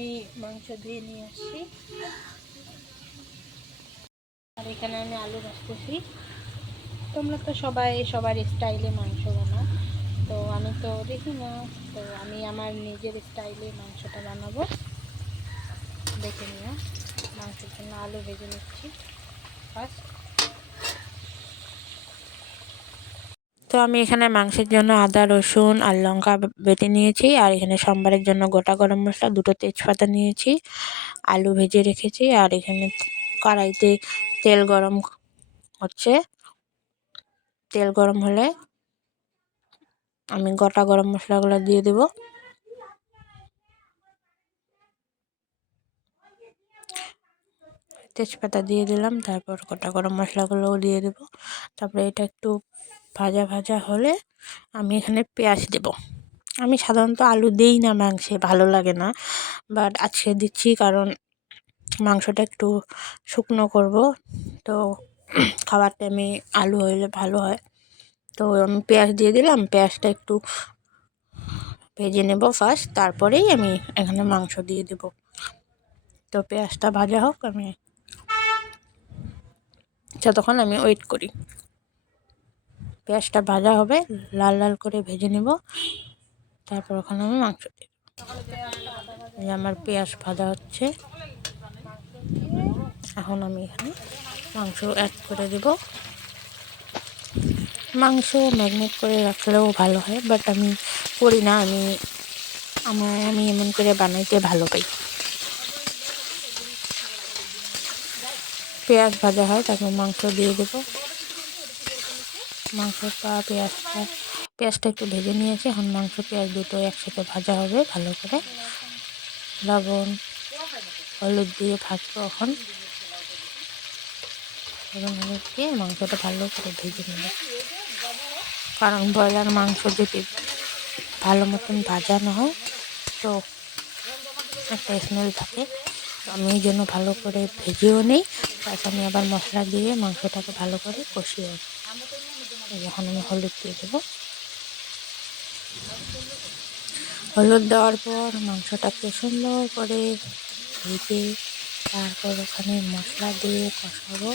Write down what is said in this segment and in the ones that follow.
এই মাংস ধুয়ে নিয়ে আসছি আর এখানে আমি আলু ভাজতেছি। তোমরা তো সবাই সবার স্টাইলে মাংস বানাও, তো আমি তো দেখি না, তো আমি আমার নিজের স্টাইলে মাংসটা বানাবো। দেখে নিও। মাংসের জন্য আলু ভেজে নিচ্ছি ফার্স্ট। তো আমি এখানে মাংসের জন্য আদা রসুন আর লঙ্কা বেটে নিয়েছি, আর এখানে সম্বারের জন্য গোটা গরম মশলা, দুটো তেজপাতা নিয়েছি, আলু ভেজে রেখেছি, আর এখানে কড়াইতে তেল গরম হচ্ছে। তেল গরম হলে আমি গোটা গরম মশলাগুলো দিয়ে দেব। তেজপাতা দিয়ে দিলাম, তারপর গোটা গরম মশলাগুলোও দিয়ে দেব। তারপরে এটা একটু ভাজা ভাজা হলে আমি এখানে পেঁয়াজ দেব। আমি সাধারণত আলু দিই না মাংসে, ভালো লাগে না, বাট আজকে দিচ্ছি কারণ মাংসটা একটু শুকনো করব, তো খাবার টাইমে আলু হলে ভালো হয়। তো আমি পেঁয়াজ দিয়ে দিলাম, পেঁয়াজটা একটু ভেজে নেব ফার্স্ট, তারপরেই আমি এখানে মাংস দিয়ে দেব। তো পেঁয়াজটা ভাজা হোক, আমি যতক্ষণ আমি ওয়েট করি। পেঁয়াজটা ভাজা হবে, লাল লাল করে ভেজে নেব, তারপর ওখানে আমি মাংস দিই। আমার পেঁয়াজ ভাজা হচ্ছে, এখন আমি এখানে মাংস অ্যাড করে দেব। মাংস ম্যারিনেট করে রাখলেও ভালো হয়, বাট আমি করি না, আমি এমন করে বানাইতে ভালো পাই। পেঁয়াজ ভাজা হয়, তারপর মাংস দিয়ে দেব। মাংসটা পেঁয়াজটা একটু ভেজে নিয়েছি, এখন মাংস পেঁয়াজ দুটো একসাথে ভাজা হবে ভালো করে। লবণ হলুদ দিয়ে ভাজবো এখন। লবণ হলুদ দিয়ে মাংসটা ভালো করে ভেজে নেব, কারণ ব্রয়লার মাংস যদি ভালো মতন ভাজা না হয় তো একটা স্মেল থাকে। আমি এই জন্য ভালো করে ভেজেও নিই, তারপর আমি আবার মশলা দিয়ে মাংসটাকে ভালো করে কষিয়ে নিই। এখন আমি হলুদ দিয়ে দেবো। হলুদ দেওয়ার পর মাংসটাকে সুন্দর করে ভেজে তারপর ওখানে মশলা দিয়ে কষাবো,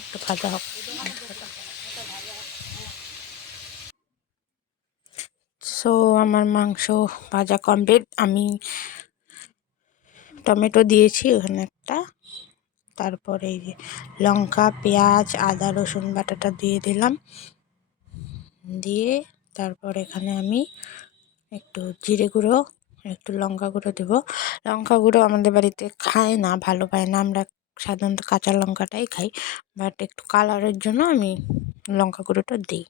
একটু ভাজা হোক মাংসটা। সো আমার মাংস ভাজা কমপ্লিট। আমি টমেটো দিয়েছি ওখানে একটা, তারপরে এই যে লঙ্কা পেঁয়াজ আদা রসুন বাটাটা দিয়ে দিলাম, দিয়ে তারপর এখানে আমি একটু জিরে গুঁড়ো একটু লঙ্কা গুঁড়ো দেবো। লঙ্কা গুঁড়ো আমাদের বাড়িতে খায় না, ভালো পায় না, আমরা সাধারণত কাঁচা লঙ্কাটাই খাই, বাট একটু কালারের জন্য আমি লঙ্কা গুঁড়োটা দিই।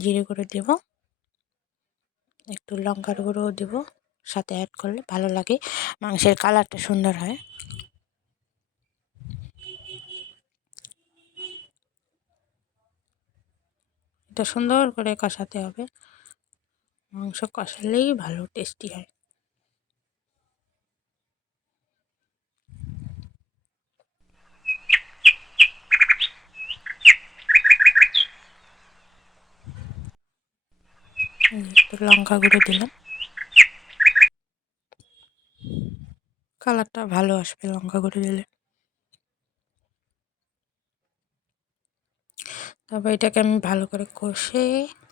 জিরে গুঁড়ো দেবো, একটু লঙ্কার গুঁড়োও দেবো, সাথে অ্যাড করলে ভালো লাগে, মাংসের কালারটা সুন্দর হয়। এটা সুন্দর করে কষাতে হবে, মাংস কষালেই ভালো টেস্টি হয়। একটু লঙ্কা গুঁড়ো দিলাম, কালারটা ভালো আসবে লঙ্কা গুঁড়ো দিলে। তারপর এটাকে আমি ভালো করে কষে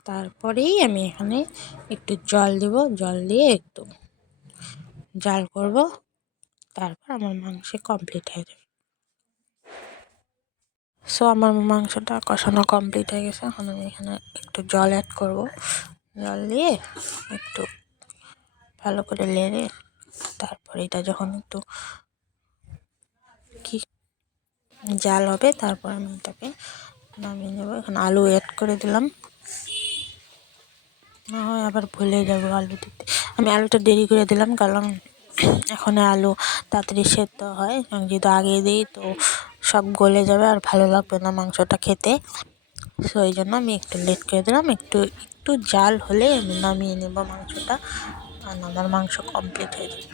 তারপরেই আমি এখানে একটু জল দেব, জল দিয়ে একটু জাল করব, তারপর আমার মাংস কমপ্লিট হয়ে যাবে। সো আমার মাংসটা কষানো কমপ্লিট হয়ে গেছে, এখন আমি এখানে একটু জল অ্যাড করব, জল দিয়ে একটু ভালো করে নেড়ে তারপর এটা যখন একটু কি জাল হবে তারপর আমি এটাকে নামিয়ে নেব। এখানে আলু অ্যাড করে দিলাম, না হয় আবার ভুলে যাব আলু দিতে। আমি আলুটা দেরি করে দিলাম কারণ এখন আলু তাড়াতাড়ি সেদ্ধ হয়, আমি যদি আগে দিই তো সব গলে যাবে আর ভালো লাগবে না মাংসটা খেতে। সো এই জন্য আমি একটু লেট করে দিলাম, একটু একটু জাল হলে আমি নামিয়ে নেব মাংসটা, আর আমার মাংস কমপ্লিট হয়ে যাবে।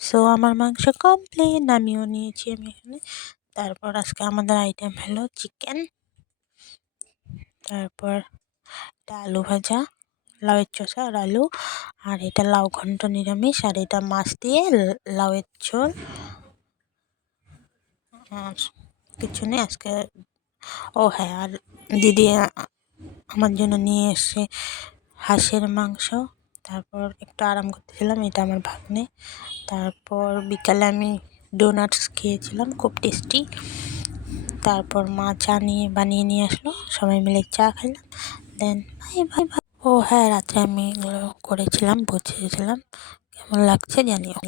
সো আমার মাংস কমপ্লিট, নামিয়েও নিয়েছি আমি এখানে। তারপর আজকে আমাদের আইটেম হলো চিকেন, তারপর এটা আলু ভাজা, লাউয়ের চোষা আর আলু, আর এটা লাউ ঘন্ট নিরামিষ, আর এটা মাছ দিয়ে লাউয়ের ঝোল। আর কিছু নেই আজকে। ও হ্যাঁ, আর দিদি আমার জন্য নিয়ে এসে হাঁসের মাংস। তারপর একটু আরাম করতেছিলাম, এটা আমার ভাগ্নে। তারপর বিকালে আমি ডোনাটস খেয়েছিলাম, খুব টেস্টি। তারপর মা চা বানিয়ে নিয়ে আসলো, সবাই মিলে চা খেলাম। দেন ভাই ভাই ভাই ও হ্যাঁ, রাত্রে আমি এগুলো করেছিলাম, বুঝিয়েছিলাম। কেমন লাগছে জানিও।